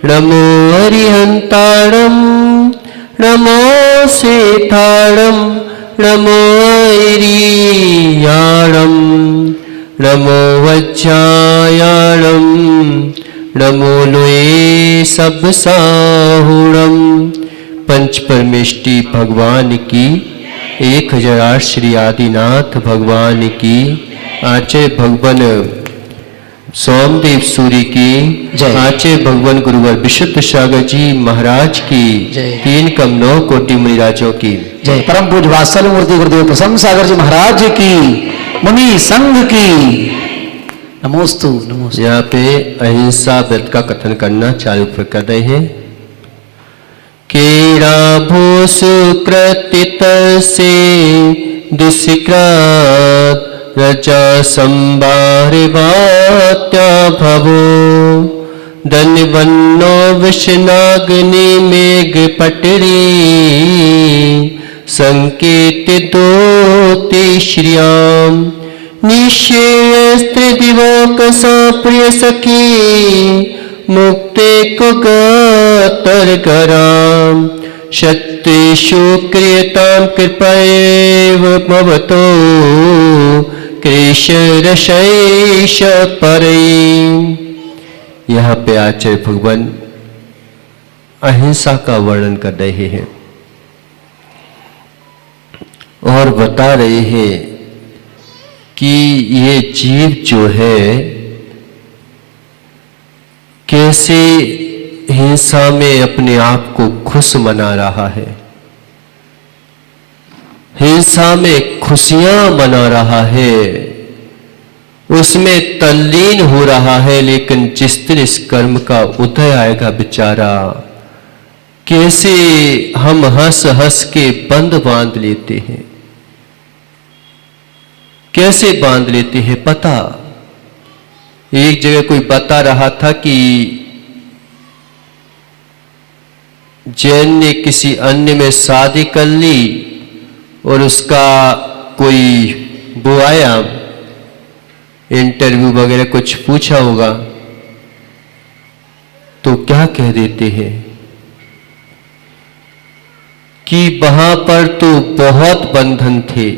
नमो अरिहंताणं नमो सेठाणं नमो ऐरियाणं नमो वज्रायाणं नमो लोए सब साहुणम। पंच परमेष्टि भगवान की 1008 श्री आदिनाथ भगवान की, आचार्य भगवान सोमदेव सूरी की, आचार्य भगवान गुरुवर विशुद्ध सागर जी महाराज की, 3 कम 9 कोटि मुनिराजों की जय। परम पूज्य वात्सल मूर्ति गुरुदेव प्रसन्न सागर जी महाराज की, मुनि संघ की नमोस्तु नमोस्तु। यहाँ पे अहिंसा व्रत का कथन करना चालू कर रहे हैं। केड़ा भूस कृतित से दुष्कृत रजा संभारिवात्या भवो धन्वन्नो विष्णाग्नि मेघ पटरी संकेत दोति श्रियाम निश्चय स्त्रिदिवोक प्रिय सखी मुक्ते कुतर कराम शत्रुषु क्रियतां कृपैव भवतो कृशरशैष परै। यहाँ पे आचार्य भगवान अहिंसा का वर्णन कर रहे हैं और बता रहे हैं कि ये जीव जो है कैसे हिंसा में अपने आप को खुश मना रहा है, हिंसा में खुशियां मना रहा है, उसमें तल्लीन हो रहा है। लेकिन जिस दिन इस कर्म का उदय आएगा बेचारा, कैसे हम हंस हंस के बंद बांध लेते हैं, कैसे बांध लेते हैं। पता एक जगह कोई बता रहा था कि जैन ने किसी अन्य में शादी कर ली और उसका कोई वो आया, इंटरव्यू वगैरह कुछ पूछा होगा, तो क्या कह देते हैं कि वहां पर तो बहुत बंधन थे,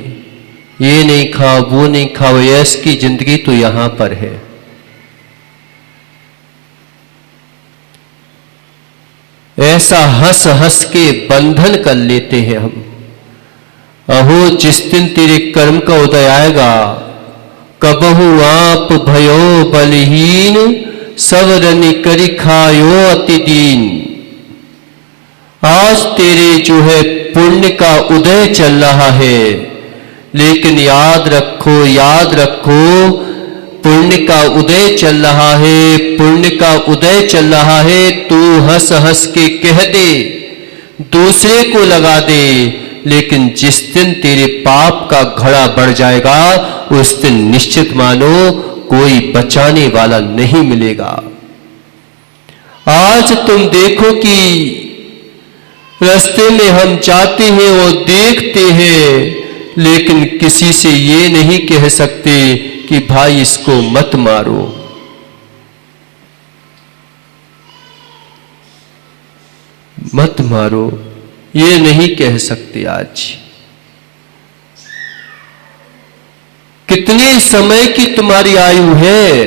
ये नहीं खाओ वो नहीं खाओ, यश की जिंदगी तो यहां पर है। ऐसा हंस हंस के बंधन कर लेते हैं हम। अहो जिस दिन तेरे कर्म का उदय आएगा, कबहु आप भयो बलहीन सवरन करि खायो अति दीन। आज तेरे जो है पुण्य का उदय चल रहा है, लेकिन याद रखो पुण्य का उदय चल रहा है, पुण्य का उदय चल रहा है। तू हंस हंस के कह दे, दूसरे को लगा दे, लेकिन जिस दिन तेरे पाप का घड़ा बढ़ जाएगा, उस दिन निश्चित मानो कोई बचाने वाला नहीं मिलेगा। आज तुम देखो कि रास्ते में हम जाते हैं और देखते हैं, लेकिन किसी से ये नहीं कह सकते कि भाई इसको मत मारो। मत मारो, ये नहीं कह सकते। आज कितने समय की तुम्हारी आयु है,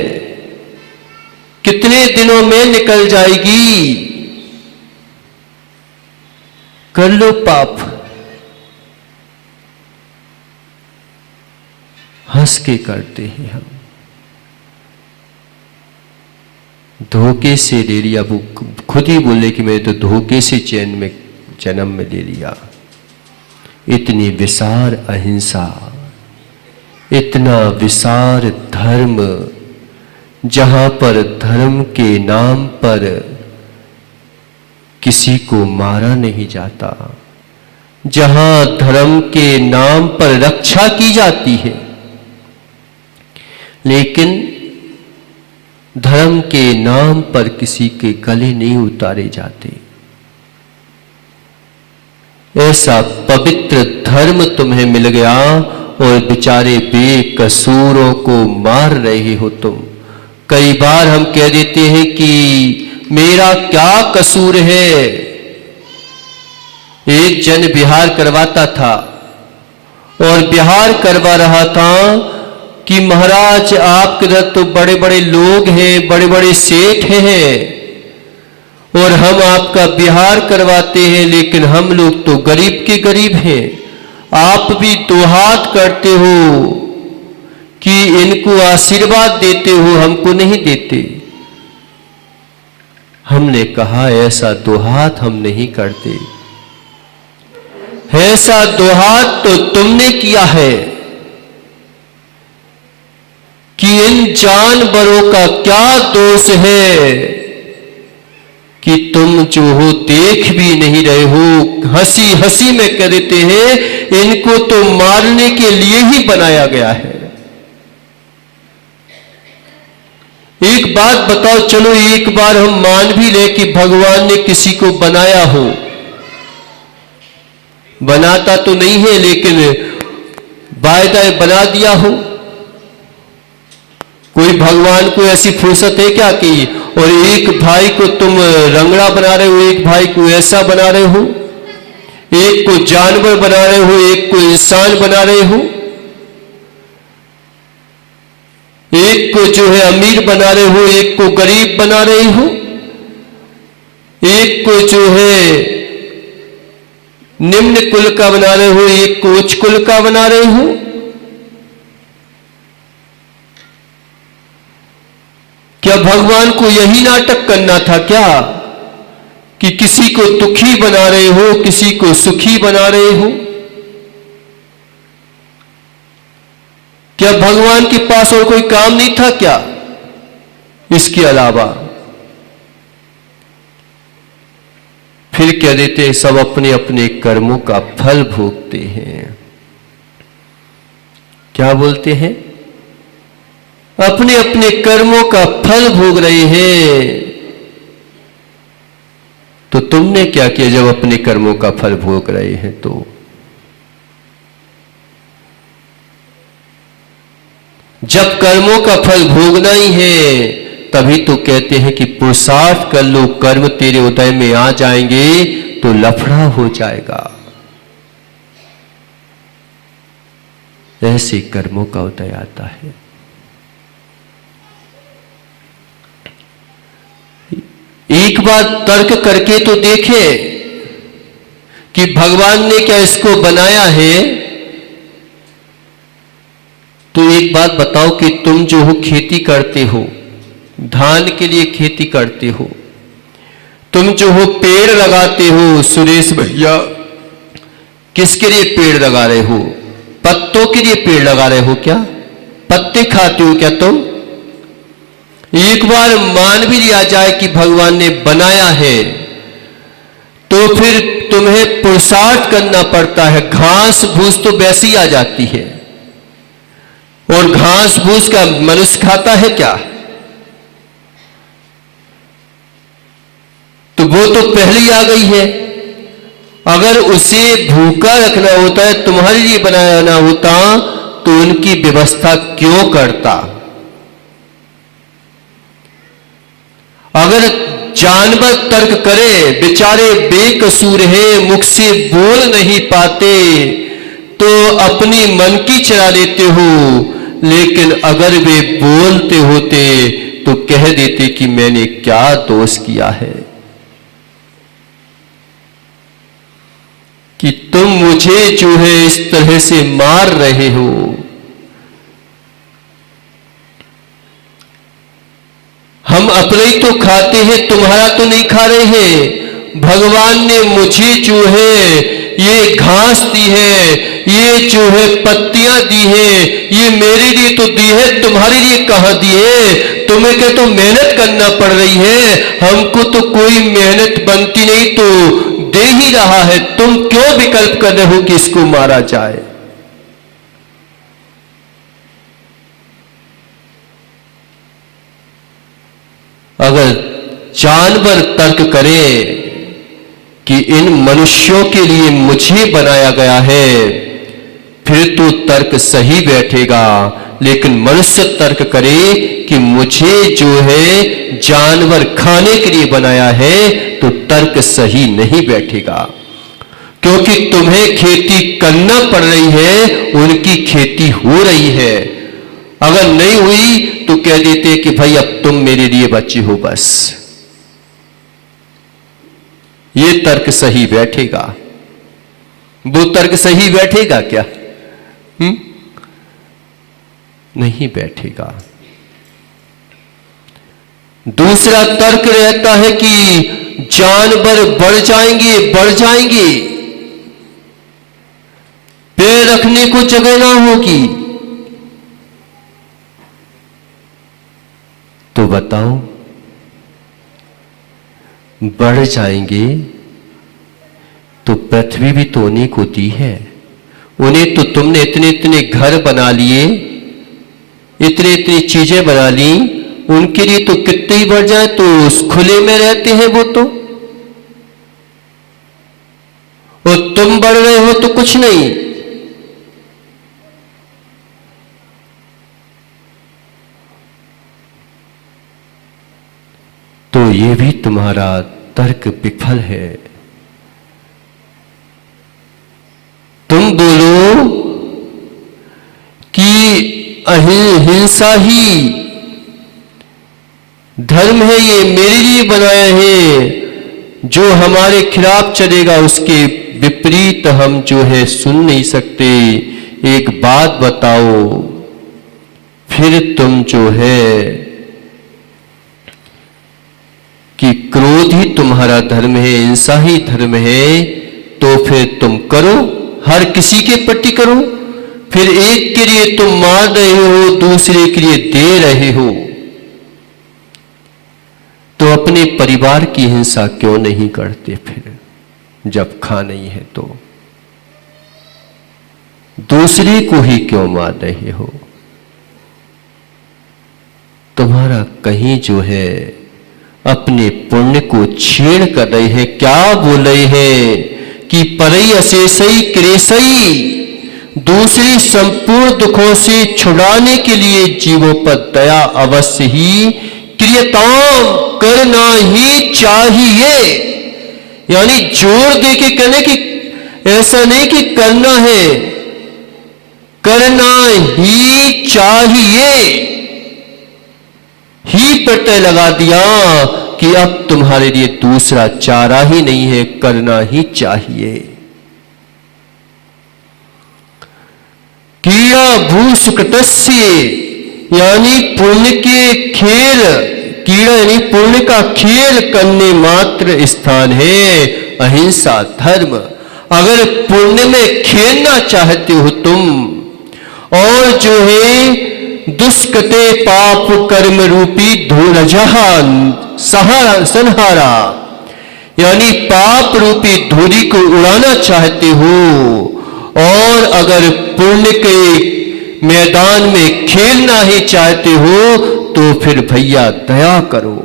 कितने दिनों में निकल जाएगी। कर लो पाप, हंस के करते हैं हम, धोखे से ले लिया। वो खुद ही बोले कि मैंने तो धोखे से चैन में जन्म में ले लिया। इतनी विशाल अहिंसा, इतना विशाल धर्म, जहां पर धर्म के नाम पर किसी को मारा नहीं जाता, जहां धर्म के नाम पर रक्षा की जाती है, लेकिन धर्म के नाम पर किसी के गले नहीं उतारे जाते। ऐसा पवित्र धर्म तुम्हें मिल गया और बेचारे बेकसूरों को मार रहे हो तुम। कई बार हम कह देते हैं कि मेरा क्या कसूर है। एक जन बिहार करवाता था और बिहार करवा रहा था कि महाराज आपके इधर तो बड़े बड़े लोग हैं, बड़े बड़े सेठ हैं और हम आपका बिहार करवाते हैं, लेकिन हम लोग तो गरीब के गरीब हैं। आप भी दो हाथ करते हो कि इनको आशीर्वाद देते हो, हमको नहीं देते। हमने कहा ऐसा दो हाथ हम नहीं करते, ऐसा दो हाथ तो तुमने किया है कि इन जानवरों का क्या दोष है कि तुम जो हो देख भी नहीं रहे हो। हंसी हंसी में कह देते हैं इनको तो मारने के लिए ही बनाया गया है। एक बात बताओ, चलो एक बार हम मान भी ले कि भगवान ने किसी को बनाया हो, बनाता तो नहीं है लेकिन वायदा बना दिया हो। कोई भगवान को ऐसी फुर्सत है क्या कि और एक भाई को तुम रंगड़ा बना रहे हो, एक भाई को ऐसा बना रहे हो, एक को जानवर बना रहे हो, एक को इंसान बना रहे हो, एक को जो है अमीर बना रहे हो, एक को गरीब बना रहे हो, एक को जो है निम्न कुल का बना रहे हो, एक को उच्च कुल का बना रहे हो। क्या भगवान को यही नाटक करना था क्या कि किसी को दुखी बना रहे हो, किसी को सुखी बना रहे हो? क्या भगवान के पास और कोई काम नहीं था क्या इसके अलावा? फिर कह देते हैं सब अपने अपने कर्मों का फल भोगते हैं। क्या बोलते हैं? अपने अपने कर्मों का फल भोग रहे हैं। तो तुमने क्या किया जब अपने कर्मों का फल भोग रहे हैं? तो जब कर्मों का फल भोगना ही है तभी तो कहते हैं कि पुरुषार्थ कर लो, कर्म तेरे उदय में आ जाएंगे तो लफड़ा हो जाएगा। ऐसे कर्मों का उदय आता है। एक बार तर्क करके तो देखे कि भगवान ने क्या इसको बनाया है। तो एक बात बताओ कि तुम जो हो खेती करते हो, धान के लिए खेती करते हो, तुम जो हो पेड़ लगाते हो, सुरेश भैया किसके लिए पेड़ लगा रहे हो? पत्तों के लिए पेड़ लगा रहे हो क्या? पत्ते खाते हो क्या तुम? एक बार मान भी लिया जाए कि भगवान ने बनाया है तो फिर तुम्हें पुरुषार्थ करना पड़ता है। घास फूस तो वैसे ही आ जाती है और घास फूस का मनुष्य खाता है क्या? तो वो तो पहले ही आ गई है। अगर उसे भूखा रखना होता है, तुम्हारे लिए बनाना होता तो उनकी व्यवस्था क्यों करता? अगर जानवर तर्क करे बेचारे बेकसूर है, मुख से बोल नहीं पाते, तो अपनी मन की चला लेते हो। लेकिन अगर वे बोलते होते तो कह देते कि मैंने क्या दोष किया है कि तुम मुझे जो है इस तरह से मार रहे हो। हम अपने ही तो खाते हैं, तुम्हारा तो नहीं खा रहे हैं। भगवान ने मुझे जो है ये घास दी है, ये जो है पत्तियां दी है, ये मेरे लिए तो दी है, तुम्हारे लिए कहां दी है? तुम्हें क्या तो मेहनत करना पड़ रही है, हमको तो कोई मेहनत बनती नहीं तो दे ही रहा है। तुम क्यों विकल्प कर रहे हो कि इसको मारा जाए? अगर जानवर तर्क करे कि इन मनुष्यों के लिए मुझे बनाया गया है, फिर तो तर्क सही बैठेगा। लेकिन मनुष्य तर्क करे कि मुझे जो है जानवर खाने के लिए बनाया है, तो तर्क सही नहीं बैठेगा, क्योंकि तुम्हें खेती करना पड़ रही है, उनकी खेती हो रही है। अगर नहीं हुई तो कह देते कि भाई अब तुम मेरे लिए बच्चे हो बस। ये तर्क सही बैठेगा? वो तर्क सही बैठेगा क्या? नहीं बैठेगा। दूसरा तर्क रहता है कि जानवर बढ़ जाएंगे, बढ़ जाएंगे, पैर रखने को जगह ना होगी। तो बताओ, बढ़ जाएंगे तो पृथ्वी भी तो उन्हीं को दी है। उन्हें तो तुमने इतने इतने घर बना लिए, इतनी इतनी चीजें बना ली, उनके लिए तो कितने ही बढ़ जाए तो उस खुले में रहते हैं वो तो, और तुम बढ़ रहे हो तो कुछ नहीं। तो ये भी तुम्हारा तर्क विफल है। तुम बोलो कि अहिंसा ही धर्म है, ये मेरे लिए बनाया है, जो हमारे खिलाफ चलेगा उसके विपरीत हम जो है सुन नहीं सकते। एक बात बताओ, फिर तुम जो है कि क्रोध ही तुम्हारा धर्म है, हिंसा ही धर्म है, तो फिर तुम करो, हर किसी के प्रति करो। फिर एक के लिए तुम मार रहे हो, दूसरे के लिए दे रहे हो, तो अपने परिवार की हिंसा क्यों नहीं करते? फिर जब खा नहीं है तो दूसरे को ही क्यों मार रहे हो? तुम्हारा कहीं जो है अपने पुण्य को छीण कर रहे हैं। क्या बोल रहे हैं कि परई अशेषई क्रेसई, दूसरी संपूर्ण दुखों से छुड़ाने के लिए जीवों पर दया अवश्य ही क्रियताम करना ही चाहिए। यानी जोर दे के कहने की ऐसा नहीं कि करना है, करना ही चाहिए। ही प्रत्यय लगा दिया कि अब तुम्हारे लिए दूसरा चारा ही नहीं है, करना ही चाहिए। कीड़ा भूसुकृतस्य, यानी पुण्य के खेल, कीड़ा यानी पुण्य का खेल करने मात्र स्थान है अहिंसा धर्म। अगर पुण्य में खेलना चाहते हो तुम, और जो है दुष्कृते पाप कर्म रूपी धूलजहा संहारा, यानी पाप रूपी धूली को उड़ाना चाहते हो, और अगर पुण्य के मैदान में खेलना ही चाहते हो, तो फिर भैया दया करो,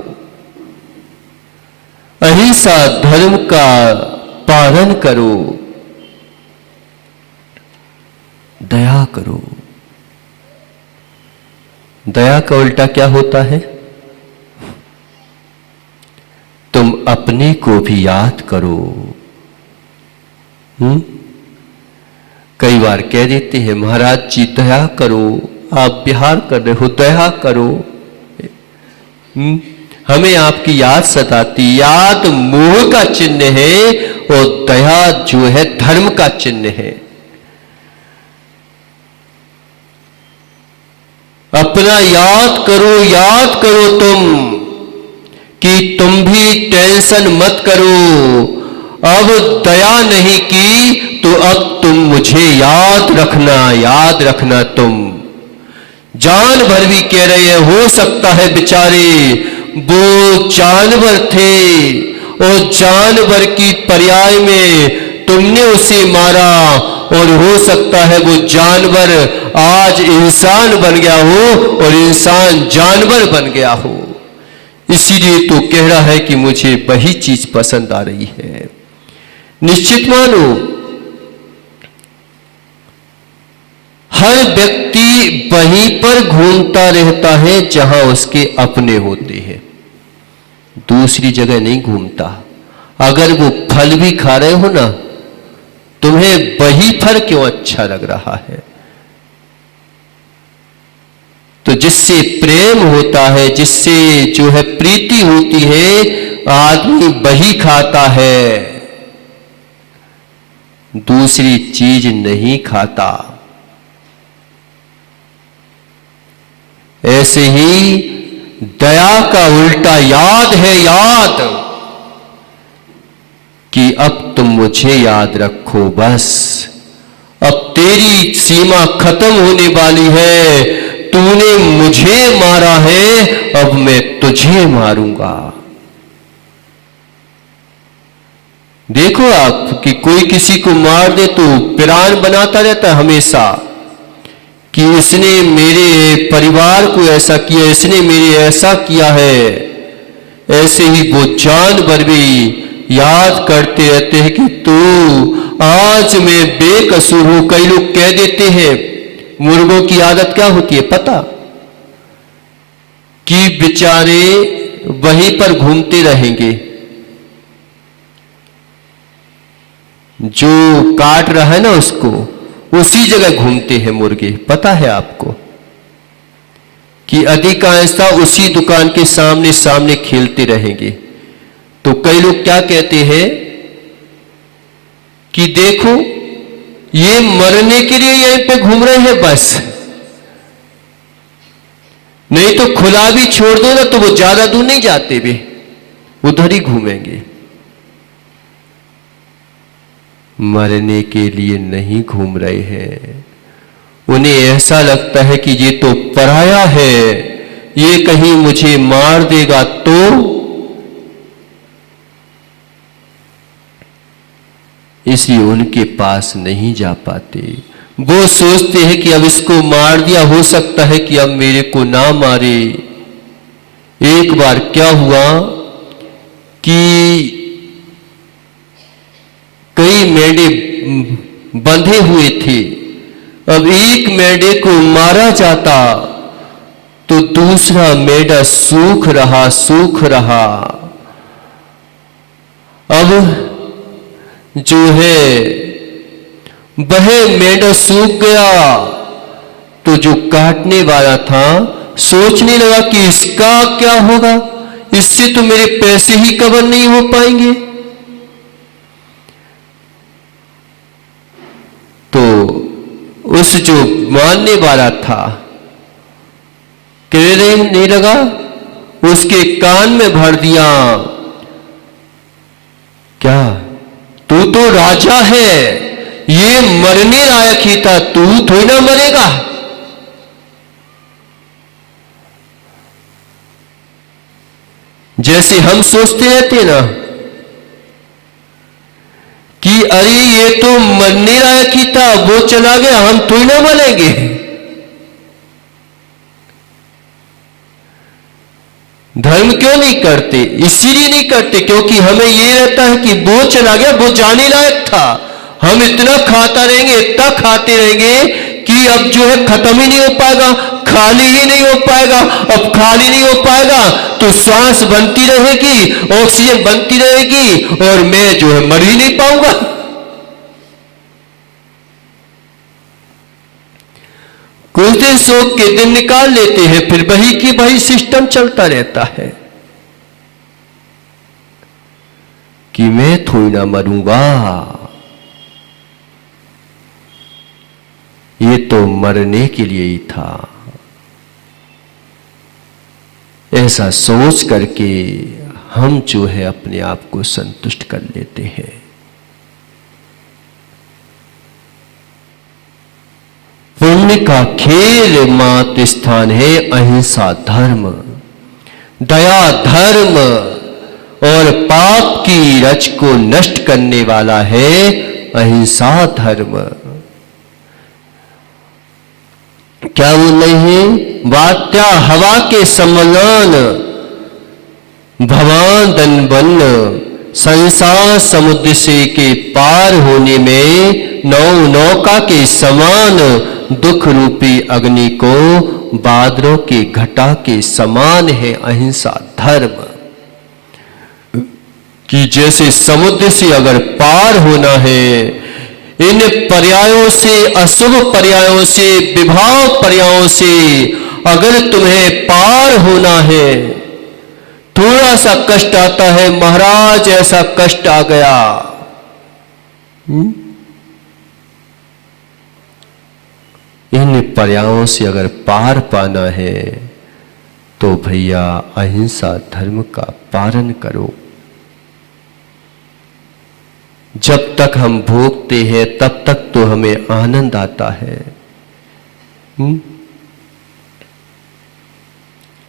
अहिंसा धर्म का पालन करो, दया करो। दया का उल्टा क्या होता है? तुम अपने को भी याद करो। कई बार कह देते हैं महाराज जी दया करो, आप बिहार कर रहे हो, दया करो। हमें आपकी याद सताती। याद मोह का चिन्ह है और दया जो है धर्म का चिन्ह है। अपना याद करो तुम कि तुम भी टेंशन मत करो। अब दया नहीं की तो अब तुम मुझे याद रखना। तुम जान भर भी कह रहे हैं, हो सकता है बेचारे वो जानवर थे और जानवर की पर्याय में तुमने उसे मारा, और हो सकता है वो जानवर आज इंसान बन गया हो और इंसान जानवर बन गया हो। इसीलिए तो कह रहा है कि मुझे वही चीज पसंद आ रही है। निश्चित मानो हर व्यक्ति वहीं पर घूमता रहता है जहां उसके अपने होते हैं, दूसरी जगह नहीं घूमता। अगर वो फल भी खा रहे हो ना, तुम्हें वही फल क्यों अच्छा लग रहा है? तो जिससे प्रेम होता है, जिससे जो है प्रीति होती है, आदमी वही खाता है, दूसरी चीज नहीं खाता। ऐसे ही दया का उल्टा याद है, याद कि अब तुम मुझे याद रखो, बस अब तेरी सीमा खत्म होने वाली है, तूने मुझे मारा है, अब मैं तुझे मारूंगा। देखो आप कि कोई किसी को मार दे तो प्लान बनाता रहता है हमेशा कि इसने मेरे परिवार को ऐसा किया, इसने मेरे ऐसा किया है। ऐसे ही वो जानवर भी याद करते रहते हैं कि तू आज मैं बेकसूर हूं। कई लोग कह देते हैं, मुर्गों की आदत क्या होती है पता? कि बेचारे वहीं पर घूमते रहेंगे, जो काट रहा है ना उसको, उसी जगह घूमते हैं मुर्गे। पता है आपको कि अधिकांशतः उसी दुकान के सामने सामने खेलते रहेंगे। तो कई लोग क्या कहते हैं कि देखो ये मरने के लिए यहीं पे घूम रहे हैं बस, नहीं तो खुला भी छोड़ दो ना तो वो ज्यादा दूर नहीं जाते, वे उधर ही घूमेंगे। मरने के लिए नहीं घूम रहे हैं, उन्हें ऐसा लगता है कि ये तो पराया है, ये कहीं मुझे मार देगा तो, इसलिए उनके पास नहीं जा पाते। वो सोचते हैं कि अब इसको मार दिया, हो सकता है कि अब मेरे को ना मारे। एक बार क्या हुआ कि कई मेंढे बंधे हुए थे, अब एक मेंढे को मारा जाता तो दूसरा मेंढा सूख रहा। अब जो है वह मेंढा सूख गया तो जो काटने वाला था सोचने लगा कि इसका क्या होगा, इससे तो मेरे पैसे ही कवर नहीं हो पाएंगे। तो उस जो मारने वाला था कहने लगा, उसके कान में भर दिया, क्या तू तो राजा है, ये मरने लायक ही था, तू थोड़ी ना मरेगा। जैसे हम सोचते रहते ना कि अरे ये तो मरने लायक ही था, वो चला गया, हम थोड़ी ना मरेंगे। धर्म क्यों नहीं करते? इसीलिए नहीं करते क्योंकि हमें ये रहता है कि वो चला गया, वो जाने लायक था, हम इतना खाता रहेंगे, इतना खाते रहेंगे कि अब जो है खत्म ही नहीं हो पाएगा, खाली ही नहीं हो पाएगा। अब खाली नहीं हो पाएगा तो सांस बनती रहेगी, ऑक्सीजन बनती रहेगी और मैं जो है मर ही नहीं पाऊंगा। कुछ दिन शोक के दिन निकाल लेते हैं, फिर वही की वही सिस्टम चलता रहता है कि मैं थोड़ी ना मरूंगा, ये तो मरने के लिए ही था। ऐसा सोच करके हम जो है अपने आप को संतुष्ट कर लेते हैं। पुण्य का खेल मात स्थान है अहिंसा धर्म, दया धर्म और पाप की रच को नष्ट करने वाला है अहिंसा धर्म। क्या वो नहीं? वात्या हवा के समान भवान दनबन संसार समुद्र से के पार होने में नौका के समान दुख रूपी अग्नि को बादलों की घटा के समान है अहिंसा धर्म। कि जैसे समुद्र से अगर पार होना है, इन पर्यायों से, अशुभ पर्यायों से, विभाव पर्यायों से अगर तुम्हें पार होना है, थोड़ा सा कष्ट आता है, महाराज ऐसा कष्ट आ गया, इन पर्यायों से अगर पार पाना है तो भैया अहिंसा धर्म का पालन करो। जब तक हम भोगते हैं तब तक तो हमें आनंद आता है,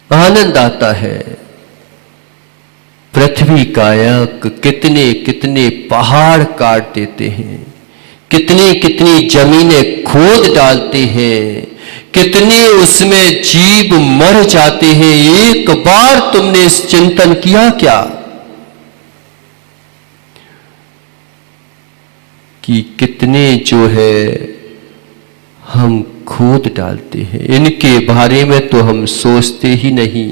आनंद आता है। पृथ्वी कायक कितने कितने पहाड़ काट देते हैं, कितनी कितनी जमीनें खोद डालते हैं, कितने उसमें जीव मर जाते हैं। एक बार तुमने इस चिंतन किया क्या कि कितने जो है हम खोद डालते हैं, इनके बारे में तो हम सोचते ही नहीं।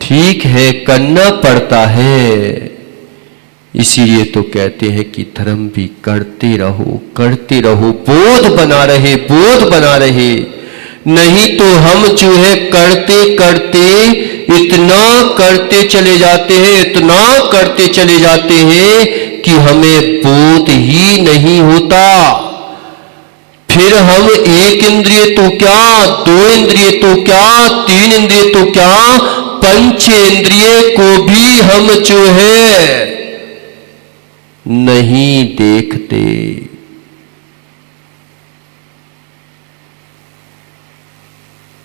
ठीक है, करना पड़ता है, इसीलिए तो कहते हैं कि धर्म भी करते रहो, करते रहो, बोध बना रहे, बोध बना रहे। नहीं तो हम जो है करते करते इतना करते चले जाते हैं, इतना करते चले जाते हैं कि हमें बोध ही नहीं होता। फिर हम एक इंद्रिय तो क्या, दो इंद्रिय तो क्या, तीन इंद्रिय तो क्या, पंच इंद्रिय को भी हम जो है नहीं देखते।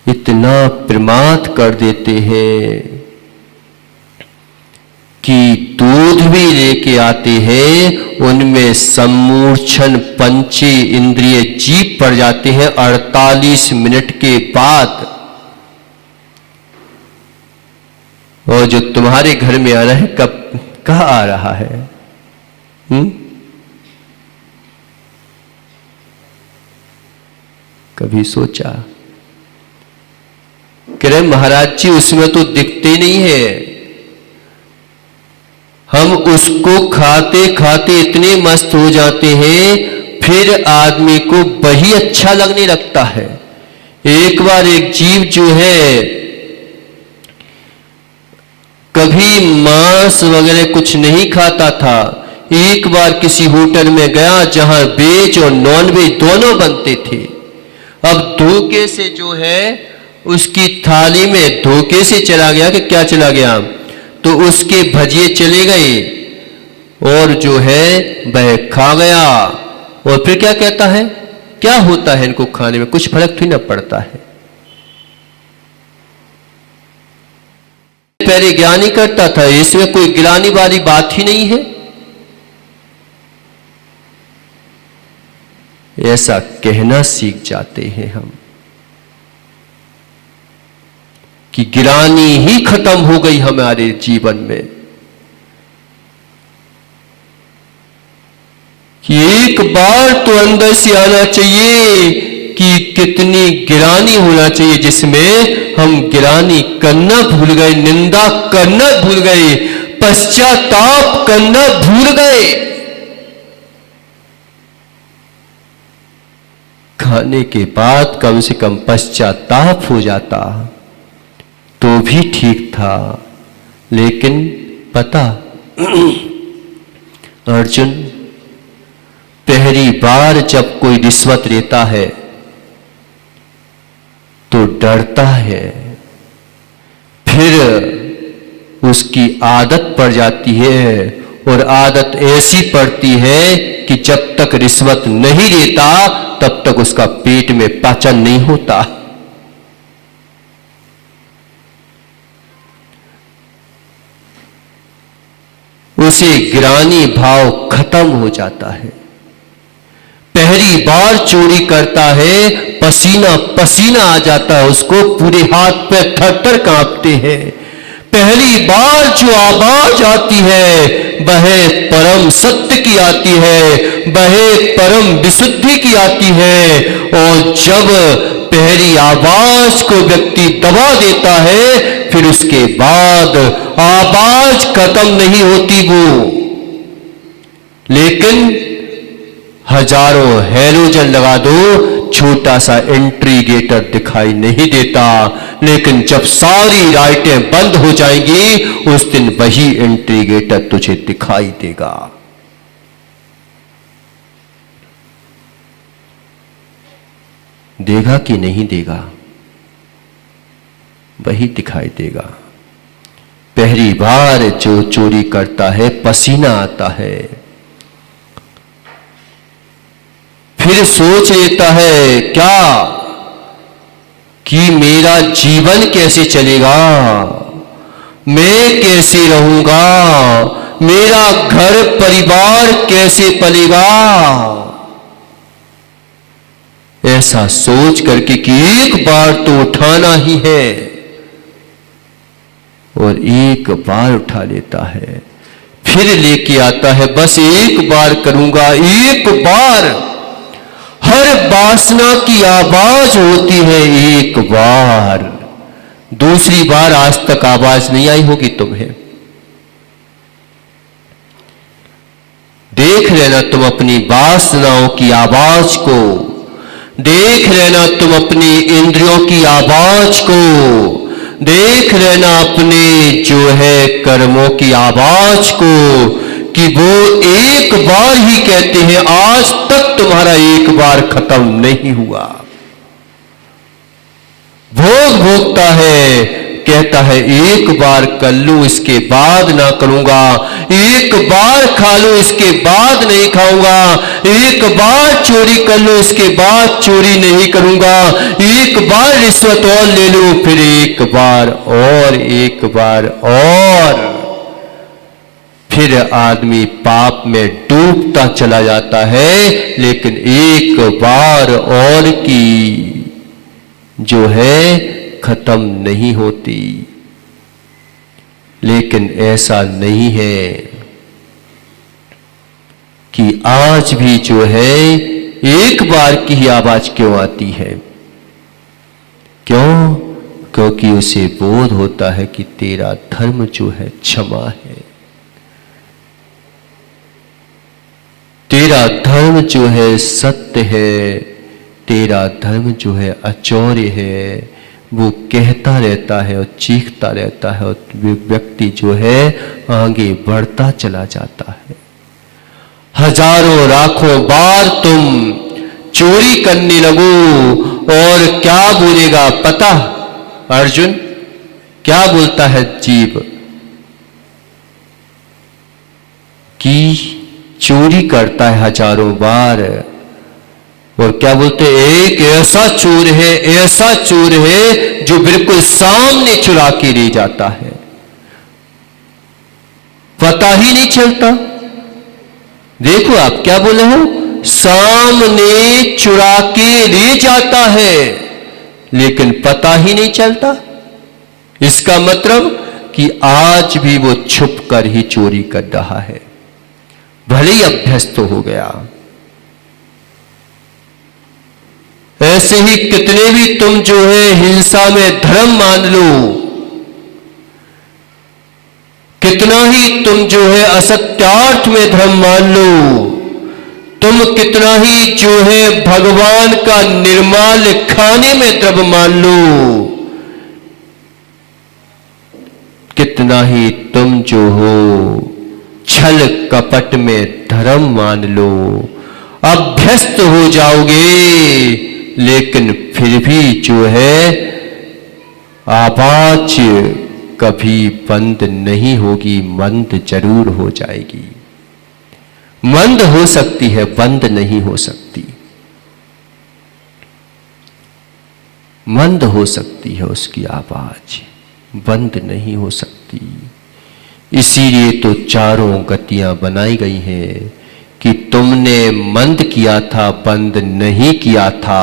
इतना प्रमाद कर देते हैं कि दूध भी लेके आते हैं, उनमें सम्मूर्छन पंचे इंद्रिय जीभ पड़ जाते हैं 48 मिनट के बाद। और जो तुम्हारे घर में आ रहा है कहाँ आ रहा है? कभी सोचा? कह रहे महाराज जी उसमें तो दिखते नहीं है, हम उसको खाते खाते इतने मस्त हो जाते हैं, फिर आदमी को वही अच्छा लगने लगता है। एक बार एक जीव जो है कभी मांस वगैरह कुछ नहीं खाता था, एक बार किसी होटल में गया जहां वेज और नॉन वेज दोनों बनते थे। अब धोखे से जो है उसकी थाली में धोखे से चला गया कि क्या चला गया, तो उसके भजिए चले गए और जो है वह खा गया। और फिर क्या कहता है, क्या होता है इनको खाने में, कुछ फर्क थोड़ी ना पड़ता है। पहले ज्ञानी करता था, इसमें कोई गिरानी वाली बात ही नहीं है। ऐसा कहना सीख जाते हैं हम कि गिरानी ही खत्म हो गई हमारे जीवन में, कि एक बार तो अंदर से आना चाहिए कि कितनी गिरानी होना चाहिए, जिसमें हम गिरानी करना भूल गए, निंदा करना भूल गए, पश्चाताप करना भूल गए। खाने के बाद कम से कम पश्चाताप हो जाता तो भी ठीक था। लेकिन पता अर्जुन, पहली बार जब कोई रिश्वत लेता है तो डरता है, फिर उसकी आदत पड़ जाती है, और आदत ऐसी पड़ती है कि जब तक रिश्वत नहीं लेता तब तक उसका पेट में पाचन नहीं होता। उसे गिरानी भाव खत्म हो जाता है। पहली बार चोरी करता है, पसीना पसीना आ जाता है उसको, पूरे हाथ पे थर थर कांपते हैं। पहली बार जो आवाज आती है वह परम सत्य की आती है, वह परम विशुद्धि की आती है। और जब पहली आवाज को व्यक्ति दबा देता है, फिर उसके बाद आवाज खत्म नहीं होती वो, लेकिन हजारों हैलोजन लगा दो, छोटा सा इंट्रीगेटर दिखाई नहीं देता। लेकिन जब सारी लाइटें बंद हो जाएंगी, उस दिन वही इंट्रीगेटर तुझे दिखाई देगा। देगा कि नहीं देगा, वही दिखाई देगा। पहली बार जो चोरी करता है, पसीना आता है, फिर सोच लेता है क्या कि मेरा जीवन कैसे चलेगा, मैं कैसे रहूंगा, मेरा घर परिवार कैसे पलेगा। ऐसा सोच करके कि एक बार तो उठाना ही है, और एक बार उठा लेता है, फिर लेके आता है, बस एक बार करूंगा, एक बार। हर वासना की आवाज होती है एक बार, दूसरी बार आज तक आवाज नहीं आई होगी तुम्हें। देख लेना तुम अपनी वासनाओं की आवाज को, देख लेना तुम अपनी इंद्रियों की आवाज को, देख लेना अपने जो है कर्मों की आवाज को, कि वो एक बार ही कहते हैं, आज तक तुम्हारा एक बार खत्म नहीं हुआ। भोग भोगता है, कहता है एक बार कर लूं, इसके बाद ना करूंगा, एक बार खा लूं, इसके बाद नहीं खाऊंगा, एक बार चोरी कर लूं, इसके बाद चोरी नहीं करूंगा, एक बार रिश्वत और ले लूं, फिर एक बार और, एक बार और। फिर आदमी पाप में डूबता चला जाता है, लेकिन एक बार और की जो है खत्म नहीं होती। लेकिन ऐसा नहीं है कि आज भी जो है एक बार की ही आवाज क्यों आती है। क्यों? क्योंकि उसे बोध होता है कि तेरा धर्म जो है क्षमा है, तेरा धर्म जो है सत्य है, तेरा धर्म जो है अचौर्य है। वो कहता रहता है और चीखता रहता है, और व्यक्ति जो है आगे बढ़ता चला जाता है। हजारों लाखों बार तुम चोरी करने लगो और क्या बोलेगा पता अर्जुन? क्या बोलता है जीव? कि चोरी करता है हजारों बार, और क्या बोलते, एक ऐसा चोर है, ऐसा चोर है जो बिल्कुल सामने चुरा के ले जाता है, पता ही नहीं चलता। देखो आप क्या बोले हो, सामने चुरा के ले जाता है लेकिन पता ही नहीं चलता। इसका मतलब कि आज भी वो छुप कर ही चोरी कर रहा है, भले ही अभ्यस्त हो गया। ऐसे ही कितने भी तुम जो है हिंसा में धर्म मान लो, कितना ही तुम जो है असत्यार्थ में धर्म मान लो, तुम कितना ही जो है भगवान का निर्माल्य खाने में द्रव्य मान लो, कितना ही तुम जो हो छल कपट में धर्म मान लो, अभ्यस्त हो जाओगे। लेकिन फिर भी जो है आवाज कभी बंद नहीं होगी, मंद जरूर हो जाएगी। मंद हो सकती है, बंद नहीं हो सकती। मंद हो सकती है उसकी आवाज, बंद नहीं हो सकती। इसीलिए तो चारों गतियां बनाई गई हैं कि तुमने मंद किया था, बंद नहीं किया था,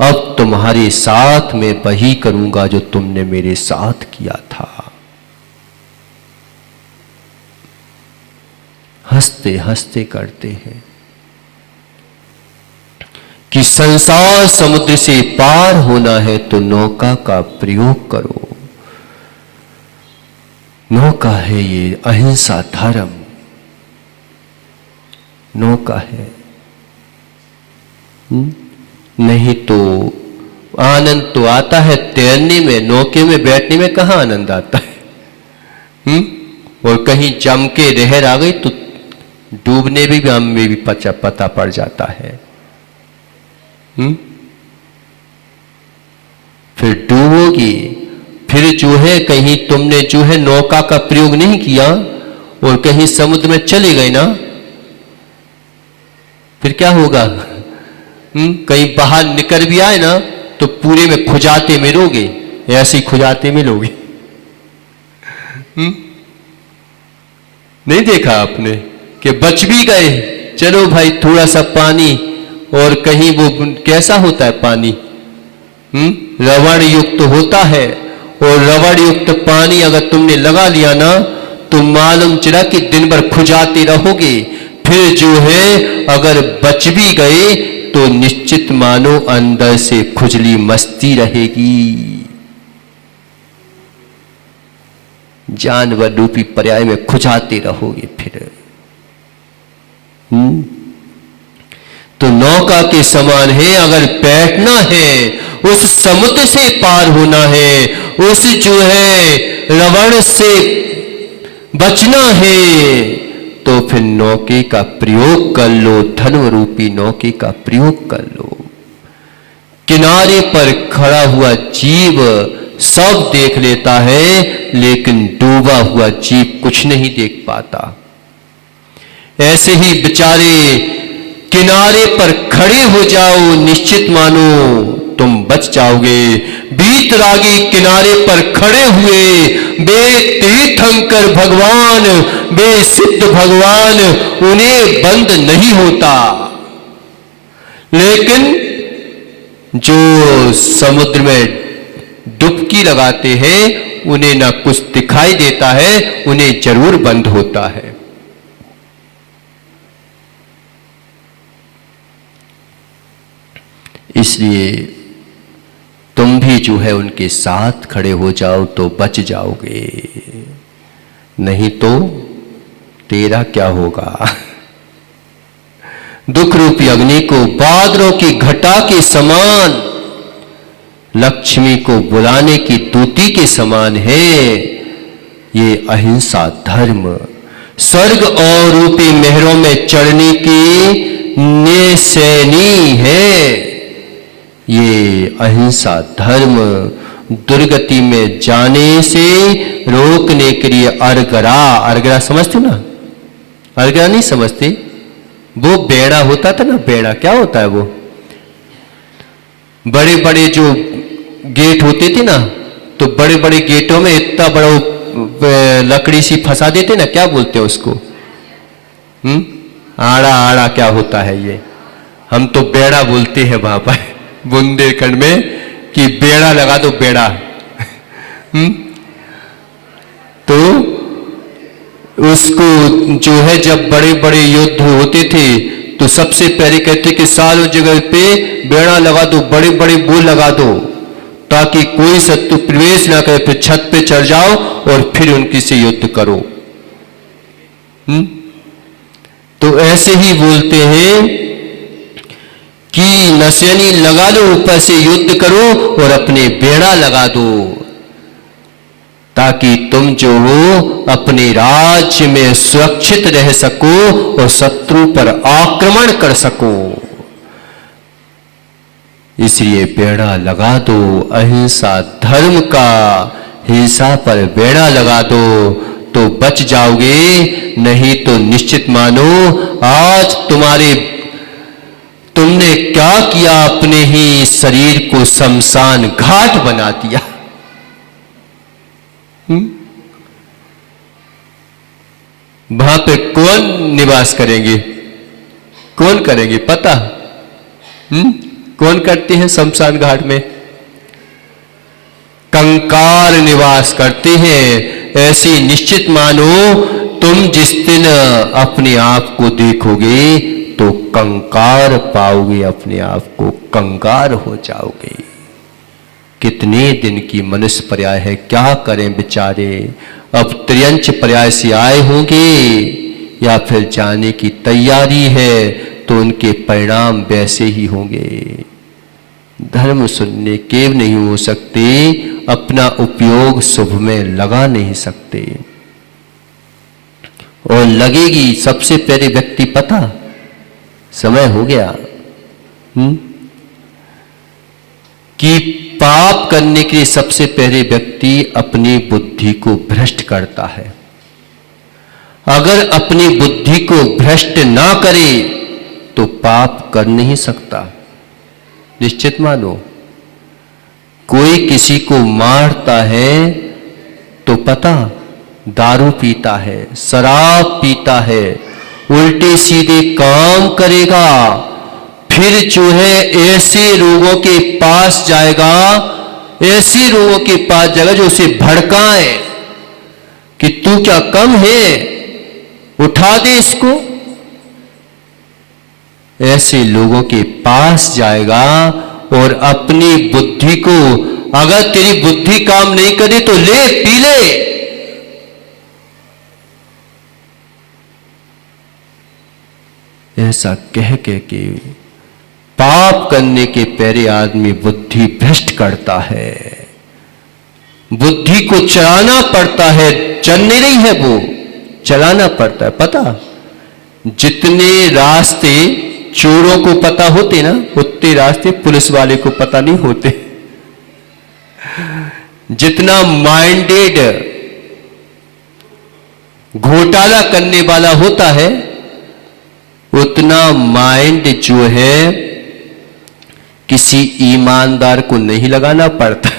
अब तुम्हारे साथ में वही करूंगा जो तुमने मेरे साथ किया था। हंसते हंसते करते हैं, कि संसार समुद्र से पार होना है तो नौका का प्रयोग करो। नौका है ये अहिंसा धर्म, नौका है। नहीं तो आनंद तो आता है तैरने में, नौके में बैठने में कहाँ आनंद आता है? और कहीं जम के लहर आ गई तो डूबने में भी पता पड़ जाता है। फिर डूबोगी, फिर जो है कहीं तुमने जो है नौका का प्रयोग नहीं किया और कहीं समुद्र में चले गए ना, फिर क्या होगा? कहीं बाहर निकल भी आए ना तो पूरे में खुजाते मिलोगे, ऐसे ही खुजाते मिलोगे। नहीं देखा आपने कि बच भी गए, चलो भाई थोड़ा सा पानी, और कहीं वो कैसा होता है पानी? रवण युक्त होता है, और रवण युक्त पानी अगर तुमने लगा लिया ना तो मालूम चला कि दिन भर खुजाते रहोगे। फिर जो है अगर बच भी गए तो निश्चित मानो अंदर से खुजली मस्ती रहेगी। जानवर रूपी पर्याय में खुजाते रहोगे फिर। तो नौका के समान है, अगर बैठना है, उस समुद्र से पार होना है, उस जो है रवण से बचना है, तो फिर नौके का प्रयोग कर लो, धर्म रूपी नौके का प्रयोग कर लो। किनारे पर खड़ा हुआ जीव सब देख लेता है, लेकिन डूबा हुआ जीव कुछ नहीं देख पाता। ऐसे ही बेचारे किनारे पर खड़े हो जाओ, निश्चित मानो तुम बच जाओगे। बीतरागी किनारे पर खड़े हुए, वे तीर्थंकर भगवान, वे सिद्ध भगवान, उन्हें बंद नहीं होता। लेकिन जो समुद्र में डुबकी लगाते हैं उन्हें ना कुछ दिखाई देता है, उन्हें जरूर बंद होता है। इसलिए तुम भी जो है उनके साथ खड़े हो जाओ तो बच जाओगे, नहीं तो तेरा क्या होगा? दुख रूपी अग्नि को बादलों की घटा के समान, लक्ष्मी को बुलाने की दूती के समान है ये अहिंसा धर्म। स्वर्ग और रूपी मेहरों में चढ़ने की निशानी है ये अहिंसा धर्म। दुर्गति में जाने से रोकने के लिए अरगरा, अरगरा समझते हो ना? अरगरा नहीं समझते? वो बेड़ा होता था ना, बेड़ा क्या होता है? वो बड़े बड़े जो गेट होते थे ना, तो बड़े बड़े गेटों में इतना बड़ा लकड़ी सी फंसा देते ना, क्या बोलते हैं उसको? आड़ा, आड़ा क्या होता है ये? हम तो बेड़ा बोलते हैं वहां पर बुंदेलखंड में, कि बेड़ा लगा दो, बेड़ा। तो उसको जो है जब बड़े बड़े युद्ध होते थे तो सबसे पहले कहते कि सालों जगह पे बेड़ा लगा दो, बड़े बड़े बोल लगा दो, ताकि कोई शत्रु प्रवेश ना करे। फिर छत पे चढ़ जाओ और फिर उनकी से युद्ध करो। तो ऐसे ही बोलते हैं कि नशेनी लगा लो, ऊपर से युद्ध करो और अपने बेड़ा लगा दो, ताकि तुम जो हो अपने राज्य में सुरक्षित रह सको और शत्रु पर आक्रमण कर सको। इसलिए बेड़ा लगा दो, अहिंसा धर्म का हिंसा पर बेड़ा लगा दो तो बच जाओगे, नहीं तो निश्चित मानो आज तुमने क्या किया? अपने ही शरीर को शमशान घाट बना दिया। वहां पे कौन निवास करेंगे? कौन करेंगे पता? कौन करते हैं शमशान घाट में? कंकार निवास करते हैं। ऐसी निश्चित मानो तुम जिस दिन अपने आप को देखोगे तो कंगार पाओगे, अपने आप को कंगार हो जाओगे। कितने दिन की मनुष्य पर्याय है, क्या करें बेचारे। अब त्रियंच पर्याय से आए होंगे या फिर जाने की तैयारी है, तो उनके परिणाम वैसे ही होंगे। धर्म सुनने के नहीं हो सकते, अपना उपयोग शुभ में लगा नहीं सकते। और लगेगी सबसे पहले व्यक्ति, पता समय हो गया कि पाप करने के लिए सबसे पहले व्यक्ति अपनी बुद्धि को भ्रष्ट करता है। अगर अपनी बुद्धि को भ्रष्ट ना करे तो पाप कर नहीं सकता। निश्चित मानो, कोई किसी को मारता है तो पता दारू पीता है, शराब पीता है, उल्टे सीधे काम करेगा, फिर जो है ऐसे लोगों के पास जाएगा, ऐसे लोगों के पास जाएगा जो उसे भड़काए कि तू क्या कम है, उठा दे इसको। ऐसे लोगों के पास जाएगा और अपनी बुद्धि को, अगर तेरी बुद्धि काम नहीं करे तो ले पी ले। ऐसा कह के पाप करने के पहले आदमी बुद्धि भ्रष्ट करता है। बुद्धि को चलाना पड़ता है, चल नहीं रही है वो, चलाना पड़ता है। पता, जितने रास्ते चोरों को पता होते ना, उतने रास्ते पुलिस वाले को पता नहीं होते। जितना माइंडेड घोटाला करने वाला होता है, उतना माइंड जो है किसी ईमानदार को नहीं लगाना पड़ता।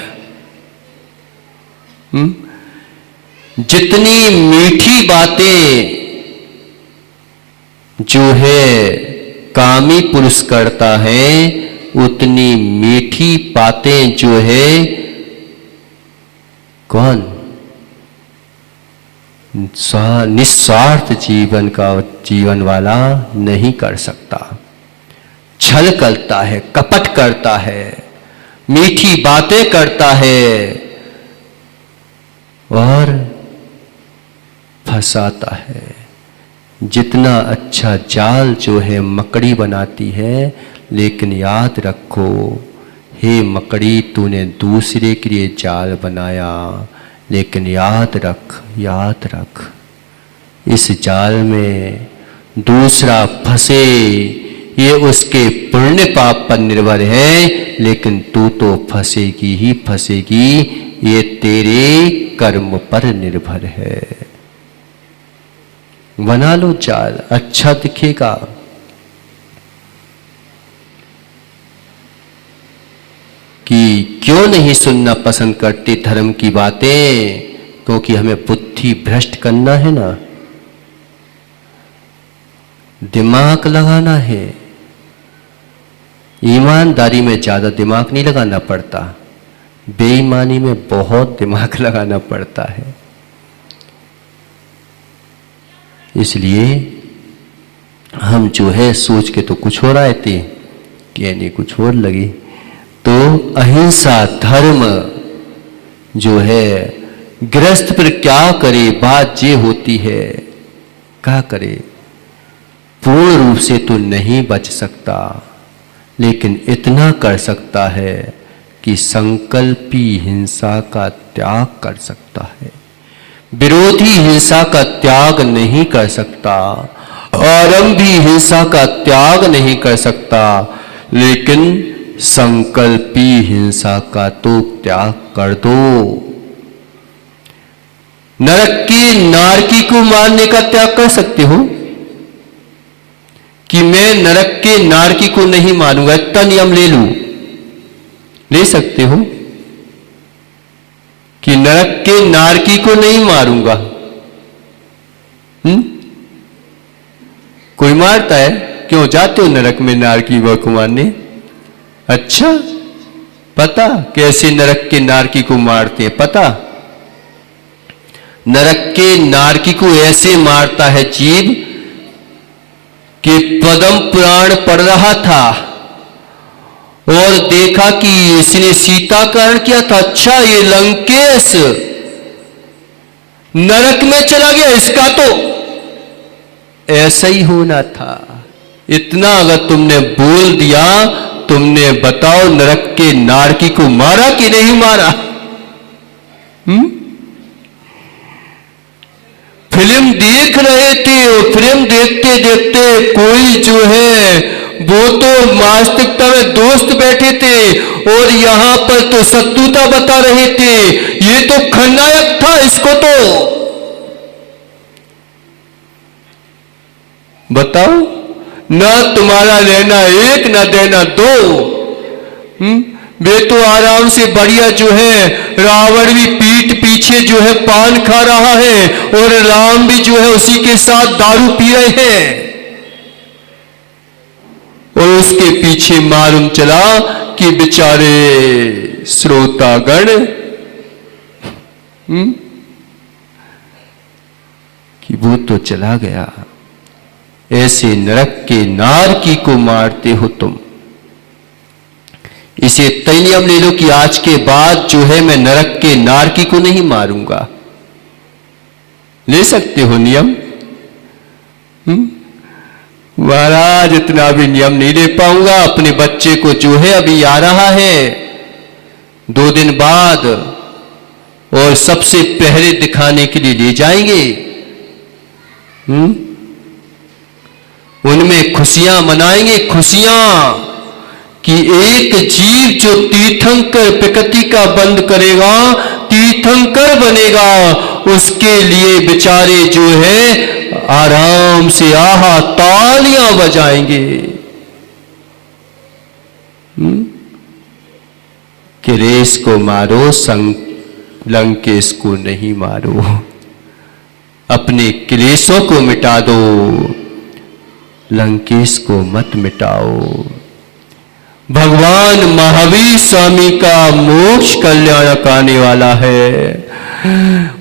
जितनी मीठी बातें जो है कामी पुरुष करता है, उतनी मीठी बातें जो है कौन निस्वार्थ जीवन वाला नहीं कर सकता। छल करता है, कपट करता है, मीठी बातें करता है और फंसाता है। जितना अच्छा जाल जो है मकड़ी बनाती है, लेकिन याद रखो, हे मकड़ी, तूने दूसरे के लिए जाल बनाया, लेकिन याद रख इस जाल में दूसरा फंसे, ये उसके पुण्य पाप पर निर्भर है, लेकिन तू तो फंसेगी ही फंसेगी, ये तेरे कर्म पर निर्भर है। बना लो जाल, अच्छा दिखेगा। कि क्यों नहीं सुनना पसंद करते धर्म की बातें? क्योंकि हमें बुद्धि भ्रष्ट करना है ना, दिमाग लगाना है। ईमानदारी में ज्यादा दिमाग नहीं लगाना पड़ता, बेईमानी में बहुत दिमाग लगाना पड़ता है। इसलिए हम जो है सोच के तो कुछ हो रहे थे, कहने कुछ और लगी। तो अहिंसा धर्म जो है, गृहस्थ पर क्या करे, बात ये होती है, क्या करे। पूर्ण रूप से तो नहीं बच सकता, लेकिन इतना कर सकता है कि संकल्पी हिंसा का त्याग कर सकता है। विरोधी हिंसा का त्याग नहीं कर सकता, आरंभी हिंसा का त्याग नहीं कर सकता, लेकिन संकल्पी हिंसा का तो त्याग कर दो। नरक की नारकी को मारने का त्याग कर सकते हो कि मैं नरक के नारकी को नहीं मानूंगा, इतना नियम ले लूं, ले सकते हो कि नरक के नारकी को नहीं मारूंगा। कोई मारता है? क्यों जाते हो नरक में नारकी को मारने? अच्छा, पता कैसे नरक के नारकी को मारते हैं? पता, नरक के नारकी को ऐसे मारता है जीव कि पद्म पुराण पढ़ रहा था और देखा कि इसने सीता का हरण किया था। अच्छा, ये लंकेश नरक में चला गया, इसका तो ऐसा ही होना था। इतना अगर तुमने बोल दिया, तुमने बताओ नरक के नारकी को मारा कि नहीं मारा? फिल्म देख रहे थे और फिल्म देखते देखते कोई जो है वो तो वास्तविकता में दोस्त बैठे थे और यहां पर तो शत्रुता बता रहे थे। ये तो खलनायक था, इसको तो बताओ, ना तुम्हारा लेना एक ना देना दो। वे तो आराम से बढ़िया जो है, रावण भी पीठ पीछे जो है पान खा रहा है और राम भी जो है उसी के साथ दारू पी रहे हैं। और उसके पीछे मालूम चला कि बेचारे श्रोतागण कि वो तो चला गया। ऐसे नरक के नारकी को मारते हो तुम। इसे तय नियम ले लो कि आज के बाद जो है मैं नरक के नारकी को नहीं मारूंगा। ले सकते हो नियम? महाराज इतना भी नियम नहीं ले पाऊंगा। अपने बच्चे को जो है अभी आ रहा है 2 दिन बाद और सबसे पहले दिखाने के लिए ले जाएंगे। उनमें खुशियां मनाएंगे, खुशियां कि एक जीव जो तीर्थंकर प्रकृति का बंद करेगा, तीर्थंकर बनेगा, उसके लिए बेचारे जो है आराम से आहा तालियां बजाएंगे कि रेस को मारो, लंकेश को नहीं मारो। अपने क्लेशों को मिटा दो, लंकेश को मत मिटाओ। भगवान महावीर स्वामी का मोक्ष कल्याणक आने वाला है।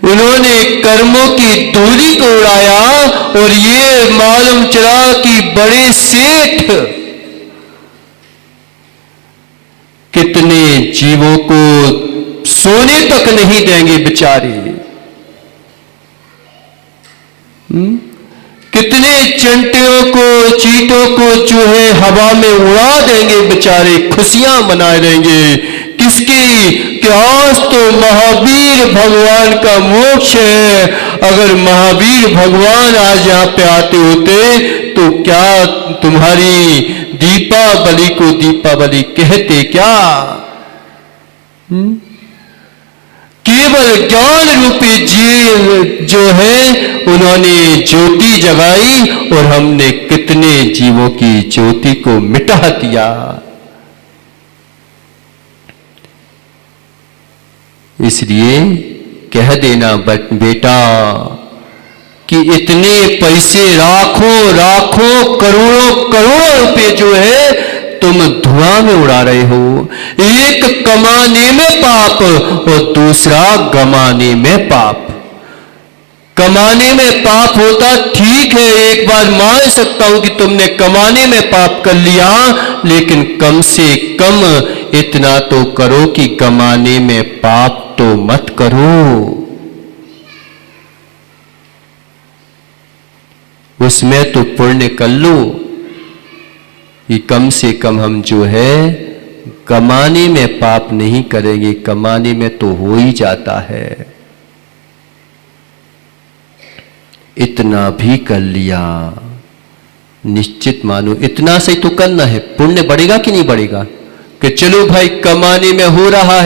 उन्होंने कर्मों की धूलि को उड़ाया और ये मालूम चला कि बड़े सेठ कितने जीवों को सोने तक नहीं देंगे बेचारे। कितने चंटियों को, चीटों को जो है हवा में उड़ा देंगे बेचारे, खुशियां मना लेंगे। किसकी? कि आज तो महावीर भगवान का मोक्ष है। अगर महावीर भगवान आज यहाँ पे आते होते तो क्या तुम्हारी दीपावली को दीपावली कहते क्या? केवल ज्ञान रूपी जीव जो है उन्होंने ज्योति जगाई और हमने कितने जीवों की ज्योति को मिटा दिया। इसलिए कह देना बेटा कि इतने पैसे लाखों करोड़ों रुपए जो है तुम धुआं में उड़ा रहे हो। एक कमाने में पाप और दूसरा गमाने में पाप। कमाने में पाप होता ठीक है, एक बार मान सकता हूं कि तुमने कमाने में पाप कर लिया, लेकिन कम से कम इतना तो करो कि कमाने में पाप तो मत करो। उसमें तो पुण्य कर लो कि कम से कम हम जो है कमाने में पाप नहीं करेंगे। कमाने में तो हो ही जाता है। इतना भी कर लिया, निश्चित मानो इतना से तो करना है। पुण्य बढ़ेगा कि नहीं बढ़ेगा? कि चलो भाई कमाने में हो रहा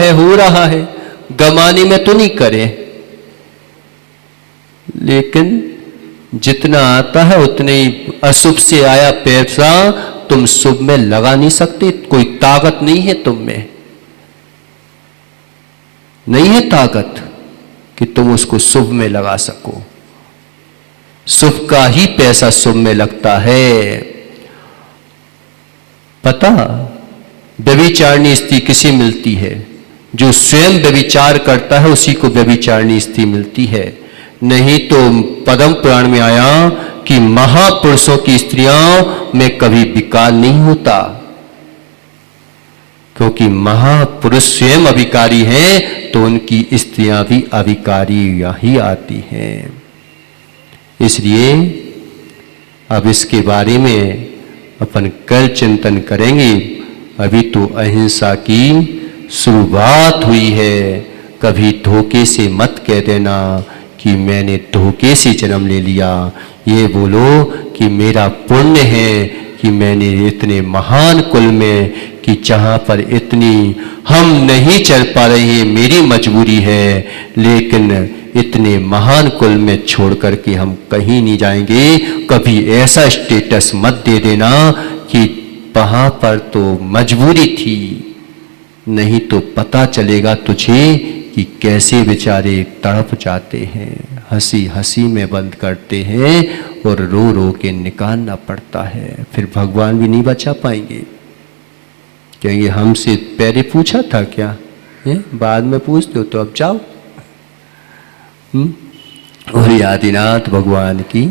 है, गमाने में तो नहीं करें। लेकिन जितना आता है उतने ही अशुभ से आया पैसा तुम शुभ में लगा नहीं सकते। कोई ताकत नहीं है तुम में, नहीं है ताकत कि तुम उसको शुभ में लगा सको। शुभ का ही पैसा शुभ में लगता है। पता व्यभिचारिणी स्त्री किसे मिलती है? जो स्वयं व्यभिचार करता है उसी को व्यभिचारिणी स्त्री मिलती है। नहीं तो पद्म पुराण में आया कि महापुरुषों की स्त्रियों में कभी विकार नहीं होता, क्योंकि महापुरुष स्वयं अविकारी हैं तो उनकी स्त्रियां भी अविकारी ही आती हैं। इसलिए अब इसके बारे में अपन कल चिंतन करेंगे। अभी तो अहिंसा की शुरुआत हुई है। कभी धोखे से मत कह देना कि मैंने धोखे से जन्म ले लिया। ये बोलो कि मेरा पुण्य है कि मैंने इतने महान कुल में, कि जहाँ पर इतनी हम नहीं चल पा रहे, मेरी मजबूरी है, लेकिन इतने महान कुल में छोड़ करके हम कहीं नहीं जाएंगे। कभी ऐसा स्टेटस मत दे देना कि वहाँ पर तो मजबूरी थी, नहीं तो पता चलेगा तुझे कि कैसे बेचारे तड़प जाते हैं, हंसी हंसी में बंद करते हैं और रो रो के निकालना पड़ता है। फिर भगवान भी नहीं बचा पाएंगे, कहेंगे हमसे पहले पूछा था क्या है? बाद में पूछते हो तो अब जाओ। और आदिनाथ भगवान की